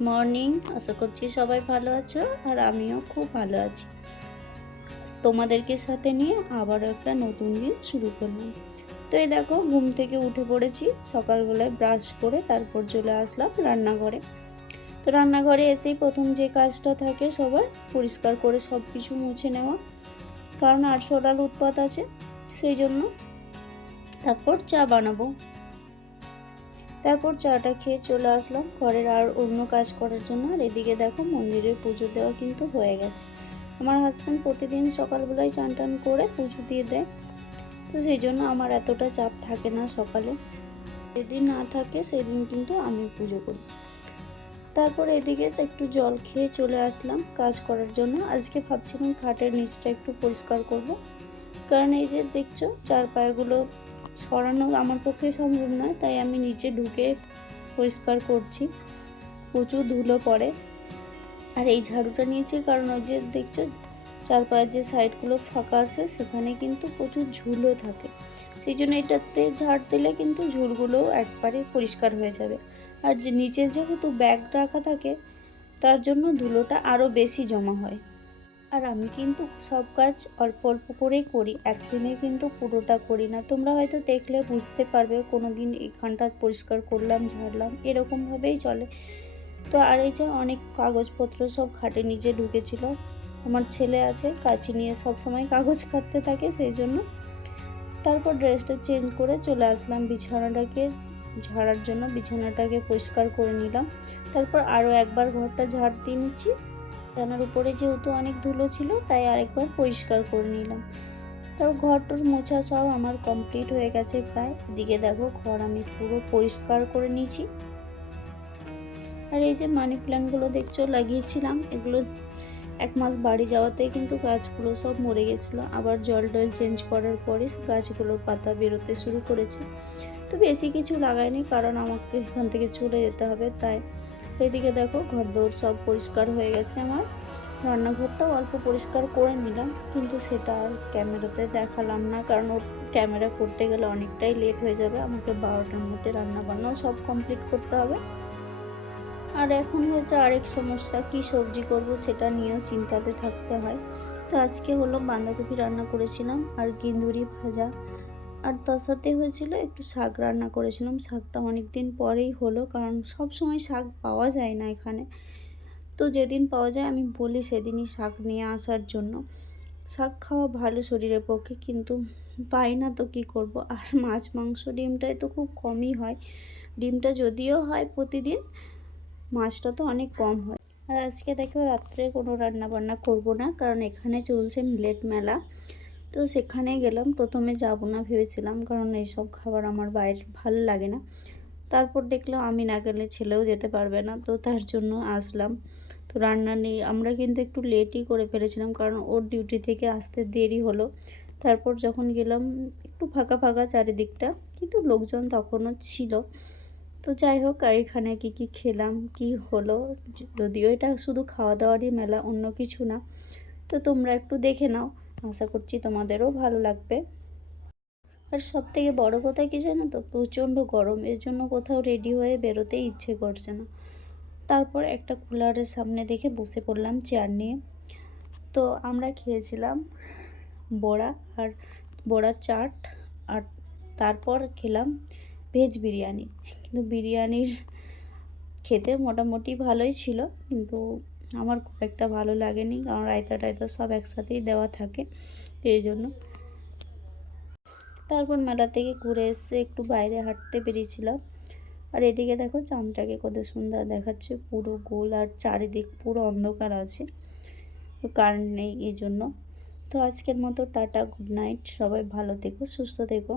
Morning, আশা করছি সবাই ভালো আছো আর আমিও খুব ভালো আছি। তোমাদেরকে সাথে নিয়ে আবারও একটা নতুন দিন শুরু করলাম। তো এই দেখো, ঘুম থেকে উঠে পড়েছি, সকালবেলায় ব্রাশ করে তারপর চলে আসলাম রান্নাঘরে। তো রান্নাঘরে এসেই প্রথম যে কাজটা থাকে সবার, পরিষ্কার করে সব কিছু মুছে নেওয়া। কারণ আরশোলাল উৎপাত আছে, সেই জন্য তারপর চা বানাবো। তারপর চাটা খেয়ে চলে আসলাম ঘরের আর অন্য কাজ করার জন্য। আর এদিকে দেখো মন্দিরে পুজো দেওয়া কিন্তু হয়ে গেছে। আমার হাজব্যান্ড প্রতিদিন সকালবেলায় চান টান করে পুজো দিয়ে দেয়। তো সেই জন্য আমার এতটা চাপ থাকে না সকালে। যেদিন না থাকে সেদিন কিন্তু আমি পুজো করি। তারপর এদিকে একটু জল খেয়ে চলে আসলাম কাজ করার জন্য। আজকে ভাবছিলাম খাটের নিচটা একটু পরিষ্কার করব। কারণ এই যে দেখছ চার পায়েগুলো সরানো আমার পক্ষে সম্ভব নয়, তাই আমি নিচে ঢুকে পরিষ্কার করছি। প্রচুর ধুলো পড়ে। আর এই ঝাড়ুটা নিয়েছি কারণ ওই যে দেখছ চারপায়ের যে সাইডগুলো ফাঁকা আছে, সেখানে কিন্তু প্রচুর ঝুলো থাকে। সেই জন্য এটাতে ঝাড় দিলে কিন্তু ঝুলগুলো একবারে পরিষ্কার হয়ে যাবে। আর যে নিচে যেহেতু ব্যাগ রাখা থাকে, তার জন্য ধুলোটা আরও বেশি জমা হয়। আর আমি কিন্তু সব কাজ অল্প অল্প করেই করি। একদিনে কিন্তু পুরোটা করি না। তোমরা হয়তো দেখলে বুঝতে পারবে কোনো দিন এখানটা পরিষ্কার করলাম, ঝাড়লাম এরকমভাবেই চলে। তো আর এই যে অনেক কাগজপত্র সব খাটে নিচে ঢুকেছিল। আমার ছেলে আছে, কাঁচি নিয়ে সব সময় কাগজ কাটতে থাকে, সেই জন্য। তারপর ড্রেসটা চেঞ্জ করে চলে আসলাম বিছানাটাকে, ঝাড়ার জন্য বিছানাটাকে পরিষ্কার করে নিলাম। তারপর আরও একবার ঘরটা ঝাড় দিয়ে নিচ্ছি। জানার উপরে যেহেতু অনেক ধুলো ছিল, তাই আরেকবার পরিষ্কার করে নিলাম। তারপর ঘরটার মোছা সব আমার কমপ্লিট হয়ে গেছে প্রায়। এদিকে দেখো, ঘর আমি পুরো পরিষ্কার করে নিয়েছি। আর এই যে মানি প্ল্যান্টগুলো দেখছ, লাগিয়েছিলাম। এগুলো এক মাস বাড়ি যাওয়াতেই কিন্তু গাছগুলো সব মরে গেছিল। আবার জল টল চেঞ্জ করার পরে গাছগুলোর পাতা বেরোতে শুরু করেছে। তো বেশি কিছু লাগাইনি, কারণ আমাকে এখান থেকে চলে যেতে হবে, তাই এদিকে দেখো ঘর দৌড় সব পরিষ্কার হয়ে গেছে আমার। রান্নাঘরটাও অল্প পরিষ্কার করে নিলাম, কিন্তু সেটা আর ক্যামেরাতে দেখালাম না, কারণ ও ক্যামেরা করতে গেলে অনেকটাই লেট হয়ে যাবে। আমাকে বারোটার মধ্যে রান্না বান্নাও সব কমপ্লিট করতে হবে। আর এখন হচ্ছে আরেক সমস্যা, কি সবজি করব সেটা নিয়েও চিন্তাতে থাকতে হয়। তো আজকে হলো বাঁধাকপি রান্না করেছিলাম আর গিন্দুরি ভাজা। আর তার সাথে হয়েছিল একটু শাক রান্না করেছিলাম। শাকটা অনেক দিন পরেই হলো, কারণ সব সময় শাক পাওয়া যায় না এখানে। তো যেদিন পাওয়া যায়, আমি বলি সেদিনই শাক নিয়ে আসার জন্য। শাক খাওয়া ভালো শরীরের পক্ষে, কিন্তু পাই না তো কি করব? আর মাছ, মাংস ডিমটাই তো খুব কমই হয়। ডিমটা যদিও হয় প্রতিদিন, মাছটা তো অনেক কম হয়। আর আজকে দেখো রাত্রে কোনো রান্না বান্না করব না, কারণ এখানে চলছে মিলেট মেলা। তো সেখানে গেলাম। প্রথমে যাব না ভেবেছিলাম, কারণ এইসব খাবার আমার বাইরে ভালো লাগে না। তারপর দেখলাম আমি না গেলে ছেলেও যেতে পারবে না, তো তার জন্য আসলাম। তো রান্না নেই আমরা কিন্তু একটু লেটই করে ফেলেছিলাম, কারণ ওর ডিউটি থেকে আসতে দেরি হলো। তারপর যখন গেলাম, একটু ফাঁকা ফাঁকা চারিদিকটা, কিন্তু লোকজন তখনও ছিল। তো যাই হোক, আর এখানে কী কী খেলাম, কি হলো, যদিও এটা শুধু খাওয়া দাওয়ারই মেলা, অন্য কিছু না। তো তোমরা একটু দেখে নাও। আশা করছি তোমাদেরও ভালো লাগবে। আর সব থেকে বড়ো কথা কি জানো তো? প্রচণ্ড গরম। এর জন্য কোথাও রেডি হয়ে বেরোতে ইচ্ছে করছে না। তারপর একটা কুলারের সামনে দেখে বসে পড়লাম চেয়ার নিয়ে। তো আমরা খেয়েছিলাম বড়া আর বড়া চাট আর তারপর খেলাম ভেজ বিরিয়ানি। কিন্তু বিরিয়ানির খেতে মোটামুটি ভালোই ছিল। কিন্তু আমার খুব একটা ভালো লাগেনি, কারণ রায়তা টায়তা সব একসাথেই দেওয়া থাকে, এই জন্য। তারপর মেলা থেকে ঘুরে এসে একটু বাইরে হাঁটতে বেরিয়েছিলাম আর এদিকে দেখো চাঁদটাকে কত সুন্দর দেখাচ্ছে, পুরো গোল আর চারিদিক পুরো অন্ধকার আছে, তো কারেন্ট নেই এই জন্য। তো আজকের মতো টাটা গুড নাইট সবাই ভালো থেকো, সুস্থ থেকো।